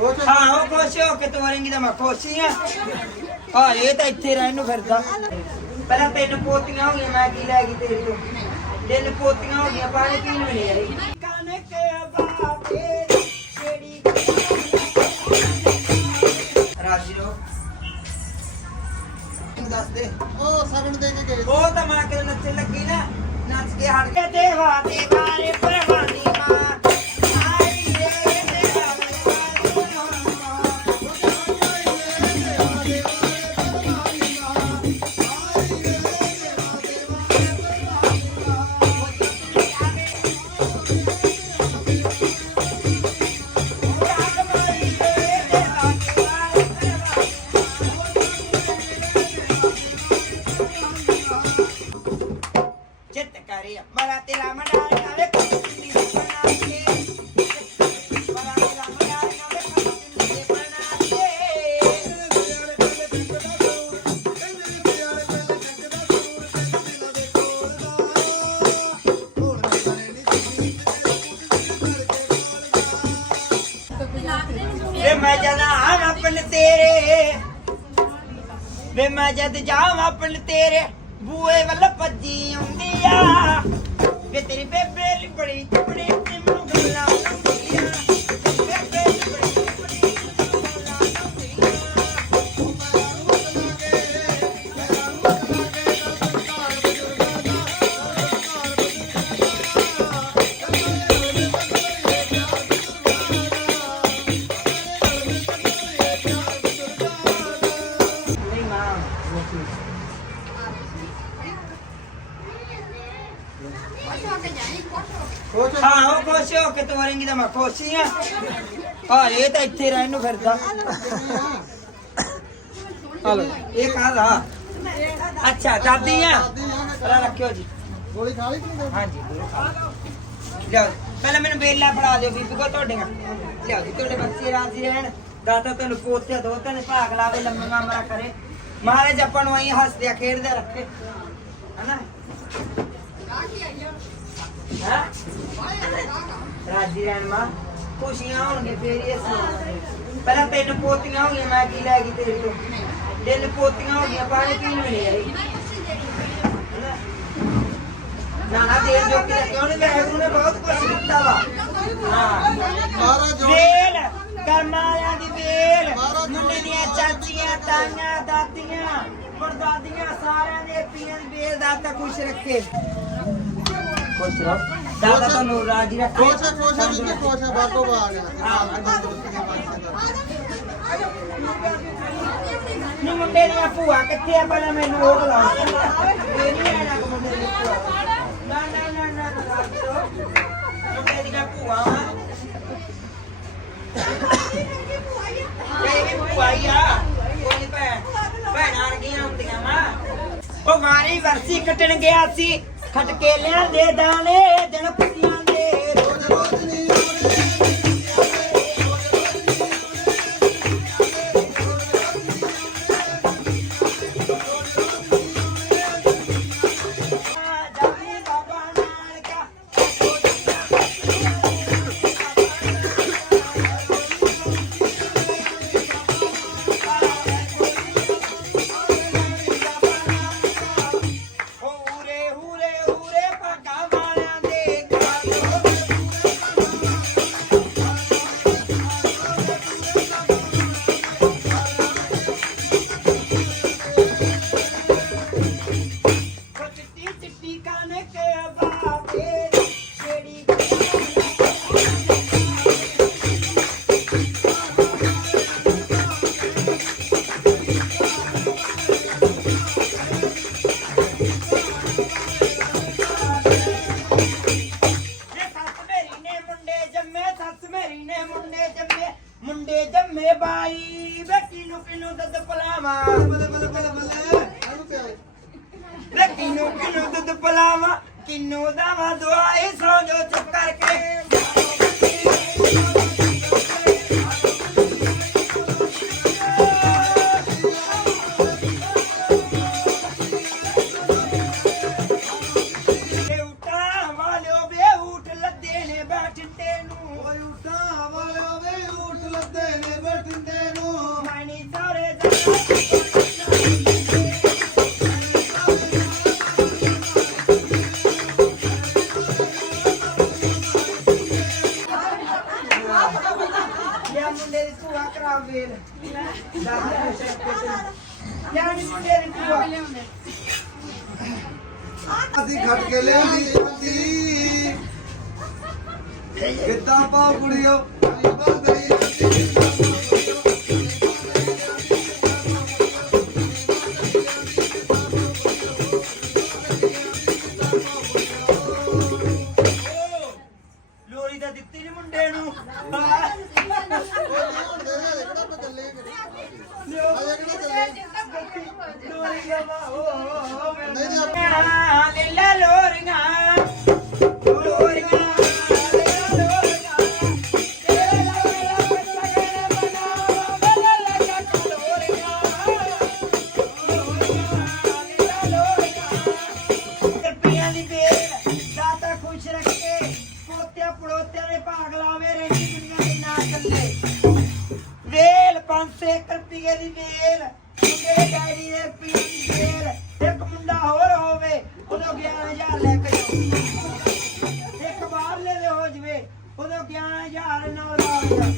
ਹਾਂ ਉਹ ਖੁਸ਼ ਹੋ ਕੇ ਤੋਰੇਂਗੀ ਤਾਂ ਮੈਂ ਖੁਸ਼ ਹੀ ਆ ਹਾਂ ਇਹ ਤਾਂ ਇੱਥੇ ਰਹਿਣ ਨੂੰ ਫਿਰਦਾ। ਪਹਿਲਾਂ ਤਿੰਨ ਪੋਤੀਆਂ ਹੋ ਗਈਆਂ ਮੈਂ ਕੀ ਲੈ ਗਈ ਤੇਰੇ ਤੋਂ? ਤਿੰਨ ਪੋਤੀਆਂ ਹੋ ਗਈਆਂ ਪਾਣੀ ਪੀਣ ਵੀ ਨਹੀਂ ਆਈ ਕਨਕ ਬਾਬੇ ਜਿਹੜੀ ਰਾਜੀ ਰੋ ਦੱਸ ਦੇ। ਉਹ ਸਗਣ ਦੇ ਕੇ ਗਏ। ਉਹ ਤਾਂ ਮਾਂ ਕੇ ਨੱਚਣ ਲੱਗੀ ਨਾ ਨੱਚ ਕੇ ਹਟ ਕੇ। ਦੇਵਾ ਦੇਵਾ ਵੇ ਮੈਂ ਜਨਾ ਆਪਣ ਤੇਰੇ ਵੇ ਮੈਂ ਜਦ ਜਾਵਾਂ ਆਪਣ ਤੇਰੇ ਬੂਏ ਵੱਲ ਭੱਜੀ ਆਉਂਦੀ ਆ। ਵੇ ਤੇਰੀ ਬੇਬੇ ਲਿਬੜੀ ਚਪੜੀ ਤੇ ਮੈਨੂੰ ਗੱਲਾਂ ਲਾਉਂਦੀ ਖੁਸ਼ ਹੋ ਕੇ ਤੋਰੇਂਗੀ ਤਾਂ ਮੈਂ ਖੁਸ਼ ਹੀ ਆ। ਹਾਂ ਇਹ ਤਾਂ ਇੱਥੇ ਰਹਿਣ ਨੂੰ ਫਿਰਦਾ। ਹਲੋ ਇਹ ਕਾਹਦਾ? ਅੱਛਾ ਦਾਦੀ ਆ। ਪਹਿਲਾਂ ਰੱਖਿਓ ਜੀ। ਗੋਲੀ ਖਾ ਲਈ ਤੂੰ ਹਾਂਜੀ ਲਿਆਓ ਪਹਿਲਾਂ ਮੈਨੂੰ ਬੇਲਾ ਫੜਾ ਦਿਓ ਬੀਬੀ ਕੋ ਤੁਹਾਡੀਆਂ ਲਿਆਓ ਜੀ ਤੁਹਾਡੇ ਬੱਚੇ ਰਾਜ਼ੀ ਰਹਿਣ। ਦਾਤਾ ਤੁਹਾਨੂੰ ਪੋਤੇ ਦੋ ਤਿੰਨ ਭਾਗ ਲਾਵੇ ਲੰਮੀਆਂ ਮਰਾ ਕਰੇ। ਮਹਾਰਾਜ ਆਪਾਂ ਨੂੰ ਆਈ ਹੱਸਦਿਆ ਖੇਡਦੇ ਰੱਖੇ। ਹਨਾ? ਹਾਂ? ਰਾਜੀ ਰਹਿਣ ਮਾਂ ਖੁਸ਼ੀਆਂ ਹੋਣਗੇ ਫੇਰ ਹੀ ਅਸੀਂ। ਪਹਿਲਾਂ ਤਿੰਨ ਪੋਤੀਆਂ ਹੋ ਗਈਆਂ ਮੈਂ ਕੀ ਲੈ ਗਈ ਤੇਰੇ ਤੋਂ? ਤਿੰਨ ਪੋਤੀਆਂ ਹੋ ਗਈਆਂ ਪਾਣੀ ਪੀਣ ਵੀ ਨਹੀਂ ਆਈ? ਨਾ ਨਾ ਦੇਰ ਜੋ ਕਿ ਕਿਉਂ ਨਹੀਂ ਵਾਹਿਗੁਰੂ ਨੇ ਬਹੁਤ ਕੁਝ ਦਿੱਤਾ ਵਾ। ਹਾਂ ਮਹਾਰਾਜ ਵੇਲ ਕਰਮਾਂ ਦੀ ਵੇਲ। ਮੁੰਡੇ ਦੀਆਂ ਚਾਚੀਆਂ ਤਾਈਆਂ ਦਾਦੀਆਂ ਪਰਦਾਦੀਆਂ ਸਾਰਿਆਂ ਦੇ ਪੀਆਂ ਦੀ ਵੇਲ ਦਾਤਾ ਖੁਸ਼ ਰੱਖੇ। ਖੁਸ਼ ਰਹੋ। ਦਾਦਾ ਤੁਹਾਨੂੰ ਰਾਜੀ ਰੱਖੇ। ਖੁਸ਼ ਹੈ ਖੁਸ਼ ਹੈ ਵੀ ਖੁਸ਼ ਹੈ ਬਾਗੋ ਬਾਗ ਨੀ ਮੁੰਡੇ ਦੀਆਂ ਭੂਆ ਕਿੱਥੇ ਆ? ਪਹਿਲਾਂ ਮੈਨੂੰ ਉਹ ਬੁਲਾਓ। ਇਹ ਨਹੀਂ ਆਣਾ ਮੁੰਡੇ ਦੀ ਭੂਆ। ਨਾ ਨਾ ਨਾ ਨਾ ਰਾਜੀ ਮੁੰਡੇ ਦੀਆਂ ਭੂਆ ਵਾ। ਇਹ ਵੀ ਭੁਆਈ ਆ। ਕੋਈ ਭੈਣ ਭੈਣਾਂ ਰਗੀਆਂ ਹੁੰਦੀਆਂ ਵਾ। ਉਹ ਵਾਰੀ ਵਰਸੀ ਕੱਟਣ ਗਿਆ ਸੀ। ਖਟ ਕੇ ਲਿਆਂਦੇ ਦਾਣੇ ਦਿਨ ਖੁਸ਼ੀਆਂ ਵੇ ਕਿਨੂੰ ਕਿਨੂੰ ਦੁੱਧ ਪਲਾਵਾਂ। ਬੱਲੇ ਬੱਲੇ ਬੱਲੇ ਬੱਲੇ ਇਹਨੂੰ ਪਿਆਰੇ ਵੇ ਕਿਨੂੰ ਕਿਨੂੰ ਦੁੱਧ ਪਲਾਵਾਂ? ਕਿਨੂੰ ਦਾਵਾ ਦੁਆਏ ਸੌ ਜੋ ਚੁੱਪ ਕਰਕੇ। ਦੀ ਭੂਆ ਕਰਾ ਵੇਲ ਜਾਨੀ ਮੁੰਡੇ ਦੀ ਅਸੀਂ ਖੜ ਕੇ ਲਿਆਂਦੀ ਜਾਂਦੀ ਕਿੱਦਾਂ ਪਾ ਕੁੜੀਓ? ਬੰਦਈ ਲੋਰੀ ਰਹਿਣੀ ਦੁਨੀਆ ਦੇ ਨਾ ਚੱਲੇ ਵੇਲ। 500 ਡੈਡੀ ਦੇ ਰੁਪਏ ਇੱਕ ਮੁੰਡਾ ਹੋਰ ਹੋਵੇ ਉਦੋਂ 11000 ਲੈ ਕੇ ਜਾਓ। ਇੱਕ ਬਾਹਰਲੇ ਦੇ ਹੋ ਜਵੇ ਉਦੋਂ 11000 ਨਾਲ ਲਾ ਲਿਆ